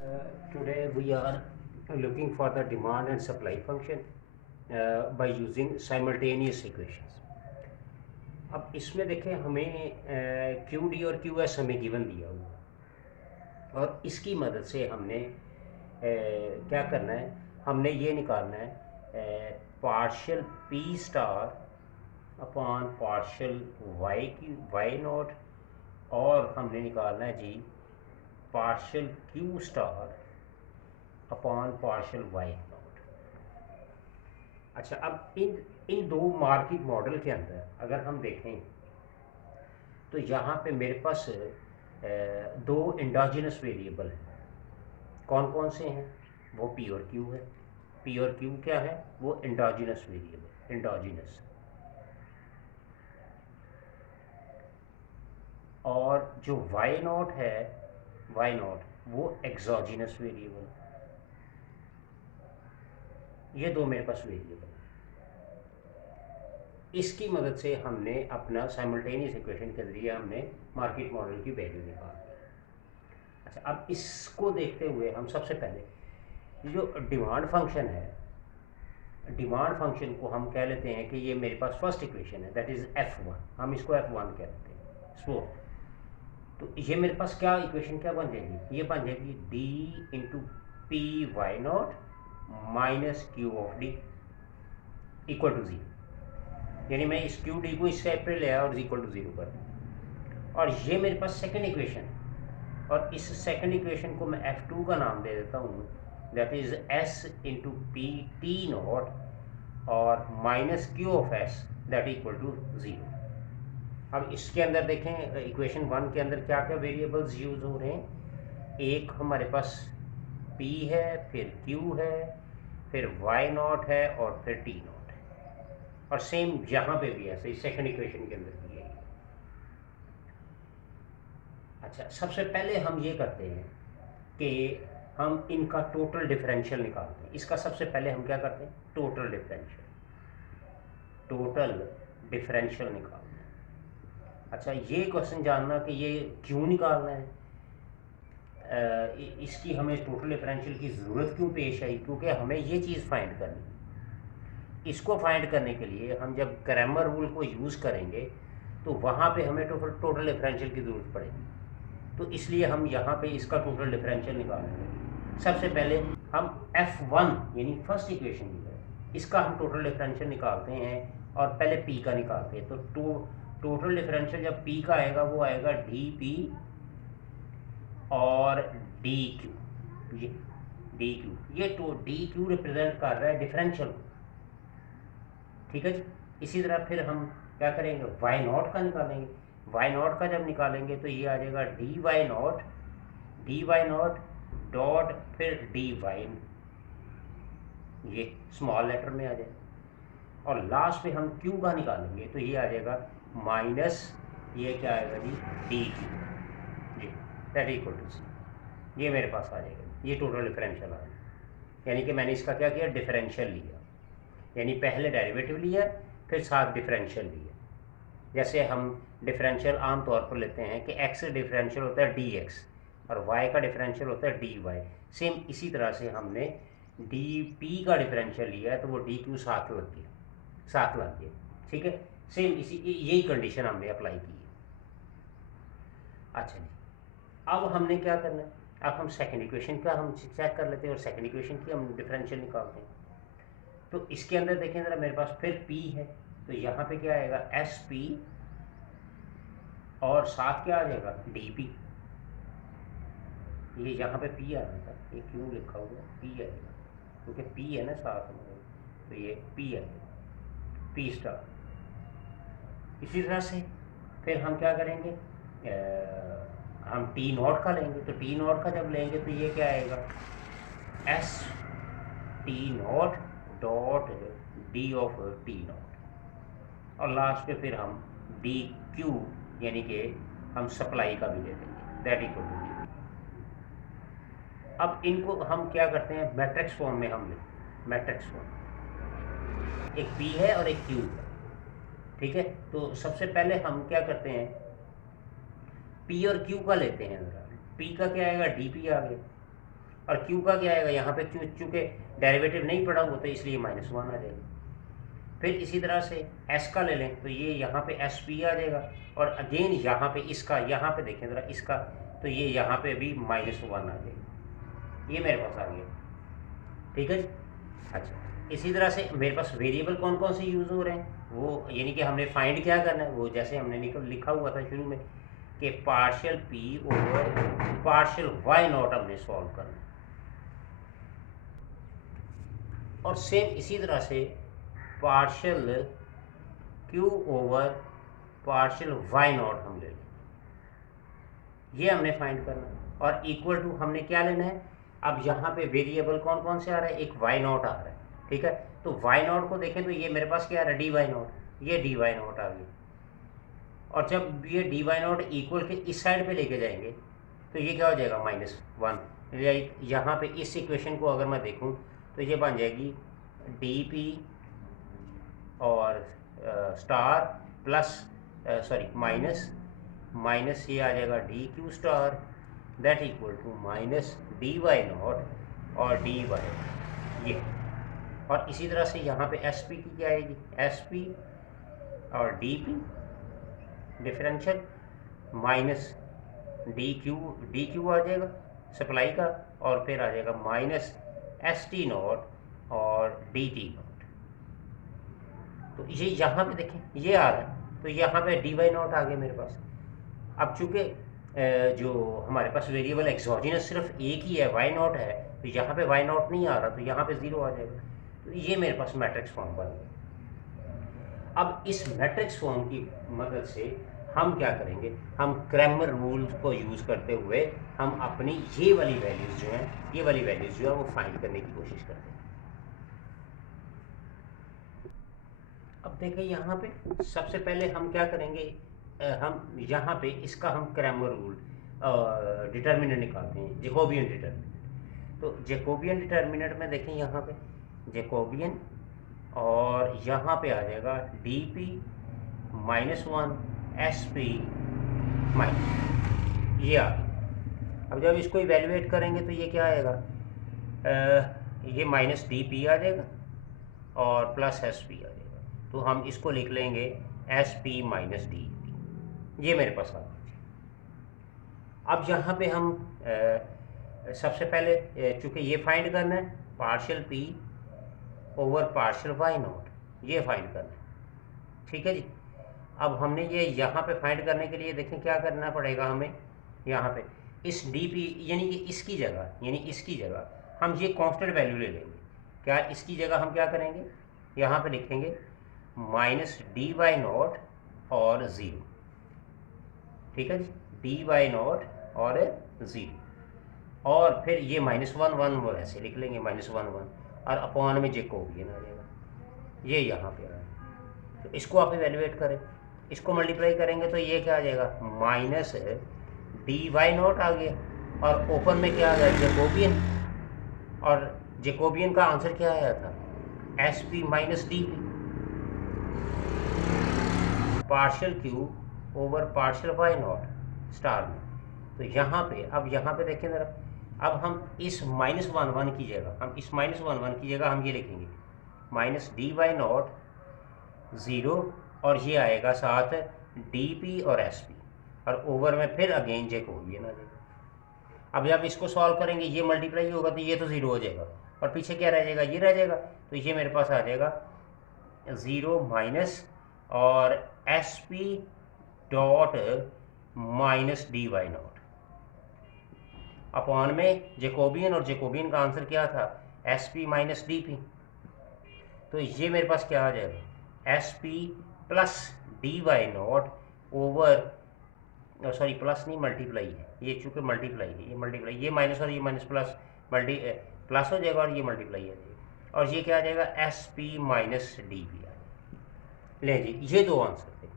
Today we are looking for the demand and supply function by using simultaneous equations. अब इसमें देखें हमें Q D और Q S हमें गिवन दिया हुआ है और इसकी मदद से हमने क्या करना है, हमने ये निकालना है partial P star upon partial Y की वाई नॉट, और हमने निकालना है G partial Q star upon partial Y naught. अच्छा, अब इन इन दो मार्केट मॉडल के अंदर अगर हम देखें तो यहाँ पे मेरे पास दो इंडोजिनस वेरिएबल हैं। कौन कौन से हैं? वो पी और क्यू है। पी और क्यू क्या है? वो इंडोजिनस वेरिएबल, इंडोजिनस। और जो वाई नॉट है, वाई नॉट वो एक्सोजिनस वेरिएबल। ये दो मेरे पास वेरिएबल। इसकी मदद से हमने अपना साइमल्टेनियस इक्वेशन के जरिए हमने मार्केट मॉडल की वैल्यू निकाल दी। अच्छा, अब इसको देखते हुए हम सबसे पहले ये जो डिमांड फंक्शन है, डिमांड फंक्शन को हम कह लेते हैं कि ये मेरे पास फर्स्ट इक्वेशन है, दैट इज़ F1। हम इसको F1 कहते हैं। सो तो ये मेरे पास क्या इक्वेशन क्या बन जाएगी? ये बन जाएगी D into P Y naught minus Q of D equal to zero. यानी मैं इस क्यू डी को इस साइड पे ले आया और इक्वल टू जीरो कर दिया। और ये मेरे पास सेकंड इक्वेशन है, और इस सेकंड इक्वेशन को मैं F2 का नाम दे देता हूँ, that is S into P T naught और minus Q of S that equal to zero. अब इसके अंदर देखें इक्वेशन 1 के अंदर क्या क्या वेरिएबल्स यूज़ हो रहे हैं। एक हमारे पास P है, फिर Q है, फिर Y नॉट है और फिर T नॉट है। और सेम यहाँ पे भी ऐसे सेकंड इक्वेशन के अंदर भी है। अच्छा, सबसे पहले हम ये करते हैं कि हम इनका टोटल डिफरेंशियल निकालते हैं। इसका सबसे पहले हम क्या करते हैं? टोटल डिफरेंशियल, टोटल डिफरेंशियल निकालते हैं। अच्छा, ये क्वेश्चन जानना कि ये क्यों निकालना है, इसकी हमें टोटल डिफरेंशियल की ज़रूरत क्यों पेश आई? क्योंकि हमें ये चीज़ फाइंड करनी है। इसको फाइंड करने के लिए हम जब क्रैमर रूल को यूज़ करेंगे तो वहाँ पे हमें टोटल डिफरेंशियल की ज़रूरत पड़ेगी। तो इसलिए हम यहाँ पे इसका टोटल डिफरेंशियल निकालेंगे। सबसे पहले हम F1 यानी फर्स्ट इक्वेशन है, इसका हम टोटल डिफरेंशियल निकालते हैं और पहले P का निकालते हैं। तो टोटल डिफरेंशियल जब P का आएगा वो आएगा dP और dQ। ये dQ, ये तो dQ रिप्रेजेंट कर रहा है डिफरेंशियल को, ठीक है जी। इसी तरह फिर हम क्या करेंगे? वाई नॉट का निकालेंगे। वाई नॉट का जब निकालेंगे तो ये आ जाएगा डी वाई नॉट डॉट फिर डी वाई, ये स्मॉल लेटर में आ जाएगा। और लास्ट में हम क्यू का निकालेंगे तो ये आ जाएगा माइनस, ये क्या आएगा G? D Q G, that equal to C. ये मेरे पास आ जाएगा, ये टोटल डिफरेंशियल आ जाएगा। यानी कि मैंने इसका क्या किया? डिफरेंशियल लिया, यानी पहले डेरिवेटिव लिया फिर साथ डिफरेंशियल लिया। जैसे हम डिफरेंशियल आम तौर पर लेते हैं कि x डिफरेंशियल होता है dx और y का डिफरेंशियल होता है dy। सेम इसी तरह से हमने dp का डिफरेंशियल लिया है तो वो dq साथ लग गया, साथ लग गया, ठीक है। सेम इसी यही कंडीशन हमने अप्लाई की है। अच्छा जी, अब हमने क्या करना है? अब हम सेकंड इक्वेशन का हम चेक कर लेते हैं और सेकंड इक्वेशन की हम डिफरेंशियल निकालते हैं। तो इसके अंदर देखें ज़रा, मेरे पास फिर P है तो यहाँ पे क्या आएगा? SP और साथ क्या आ जाएगा? DP। ये यहाँ पे P आ रहा था, ये क्यों लिखा हुआ? P आएगा क्योंकि P है ना साथ में, तो ये P आएगा, P स्टार। इसी तरह से फिर हम क्या करेंगे? हम T नॉट का लेंगे। तो T नॉट का जब लेंगे तो ये क्या आएगा? S T not dot D of T not. और लास्ट पे फिर हम डी क्यू यानी कि हम सप्लाई का भी ले लेंगे, दैट इक्वल टू जीरो। अब इनको हम क्या करते हैं? मैट्रिक्स फॉर्म में हम लेते हैं, मैट्रिक्स फॉर्म। एक P है और एक Q है, ठीक है। तो सबसे पहले हम क्या करते हैं? P और Q का लेते हैं ज़रा। P का क्या आएगा? DP आ गया, और क्यू का क्या आएगा, यहाँ पे क्यू चूँकि डेरिवेटिव नहीं पड़ा हुआ तो इसलिए -1 आ जाएगा। फिर इसी तरह से एस का ले लें तो ये यहाँ पे एस पी आ जाएगा, और अगेन यहाँ पे इसका, यहाँ पे देखें ज़रा इसका, तो ये यहाँ पे भी -1 आ जाएगा। ये मेरे पास आ गया, ठीक है जी। अच्छा, इसी तरह से मेरे पास वेरिएबल कौन कौन से यूज़ हो रहे हैं, वो यानी कि हमने फाइंड क्या करना है, वो जैसे हमने लिखा हुआ था शुरू में कि partial P over partial Y naught हमने सॉल्व करना है। और सेम इसी तरह से partial Q over partial Y naught हम ले लें, ये हमने फाइंड करना है। और इक्वल टू हमने क्या लेना है, अब यहाँ पे वेरिएबल कौन कौन से आ रहा है, एक वाई नॉट आ रहा है, ठीक है। तो वाई नॉट को देखें तो ये मेरे पास क्या आ रहा है, डी वाई नॉट, ये डी वाई नॉट आ गई। और जब ये डी वाई नॉट इक्वल के इस साइड पे लेके जाएंगे तो ये क्या हो जाएगा, -1। यहाँ पे इस इक्वेशन को अगर मैं देखूँ तो ये बन जाएगी डी पी और स्टार प्लस सॉरी माइनस ये आ जाएगा D Q star that equal to -D Y naught और डी वाई ये। और इसी तरह से यहाँ पे एस पी की क्या आएगी, एस पी और D P differential minus D Q आ जाएगा सप्लाई का, और फिर आ जाएगा -ST नॉट और DT नॉट। तो ये यहाँ पे देखें ये आ रहा है, तो यहाँ पे डी वाई नॉट आ गया मेरे पास। अब चूँकि जो हमारे पास वेरिएबल एक्सोजिनस सिर्फ एक ही है, वाई नॉट है, तो यहाँ पे वाई नॉट नहीं आ रहा, तो यहाँ पे 0 आ जाएगा। तो ये मेरे पास मैट्रिक्स फॉर्म बन गया। अब इस मैट्रिक्स फॉर्म की मदद से हम क्या करेंगे, हम क्रैमर रूल को यूज़ करते हुए हम अपनी ये वाली वैल्यूज़ जो हैं, ये वाली वैल्यूज़ जो है वो फाइंड करने की कोशिश करते हैं। अब देखें यहाँ पे सबसे पहले हम क्या करेंगे, हम यहाँ पे इसका हम क्रैमर रूल डिटर्मिनेंट निकालते हैं, जैकोबियन डिटर्मिनेंट। तो जैकोबियन डिटर्मिनेंट में देखें यहाँ पे जैकोबियन, और यहाँ पे आ जाएगा DP -1 SP माइनस, ये आ गया। अब जब इसको इवेल्युएट करेंगे तो ये क्या आएगा, ये -DP आ जाएगा और +SP आ जाएगा। तो हम इसको लिख लेंगे SP - DP, ये मेरे पास आ गया। अब यहाँ पे हम सबसे पहले चूँकि ये फाइंड करना है partial P over partial Y naught, ये फाइंड करना है, ठीक है जी। अब हमने ये यहाँ पे फाइंड करने के लिए देखें क्या करना पड़ेगा हमें, यहाँ पे इस DP यानी कि इसकी जगह हम ये कांस्टेंट वैल्यू ले लेंगे। क्या इसकी जगह हम क्या करेंगे, यहाँ पे लिखेंगे -dy नॉट और 0, ठीक है जी, dy नॉट और 0, और फिर ये -1 वैसे लिख लेंगे -1 और अपॉन में जैकोबियन आ जाएगा, ये यहाँ पे आ जाएगा। तो इसको आप इवेल्युएट करें, इसको मल्टीप्लाई करेंगे तो ये क्या आ जाएगा, -dy नॉट आ गया, और ओपन में क्या आ गया, जैकोबियन, और जैकोबियन का आंसर क्या आया था, SP - DP, partial Q over partial Y naught star में। तो यहाँ पे अब यहाँ पे देखें ज़रा, अब हम इस -1 की जगह हम ये लिखेंगे -dy नॉट 0, और ये आएगा साथ DP और SP, और ओवर में फिर अगेन जैकोबियन आ जाएगा। अब जब इसको सॉल्व करेंगे ये मल्टीप्लाई होगा तो ये तो 0 हो जाएगा, और पीछे क्या रह जाएगा, ये रह जाएगा। तो ये मेरे पास आ जाएगा 0 माइनस और SP dot -dy not upon में जैकोबियन, और जैकोबियन का आंसर क्या था, SP - DP। तो ये मेरे पास क्या आ जाएगा, SP + dy not over, sorry plus नहीं मल्टीप्लाई है, ये चूँकि मल्टीप्लाई है, ये माइनस और ये माइनस प्लस प्लस हो जाएगा, और ये मल्टीप्लाई आ जाएगा, और ये क्या आ जाएगा, SP - DP आ जाएगा। ले जी, ये दो आंसर थे।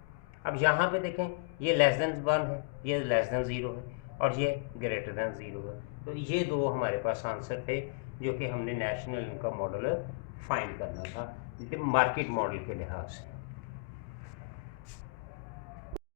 अब यहाँ पे देखें ये <1 है, ये <0 है, और ये >0 है। तो ये दो हमारे पास आंसर थे जो कि हमने नेशनल इनकम मॉडल फाइंड करना था मार्केट मॉडल के लिहाज से।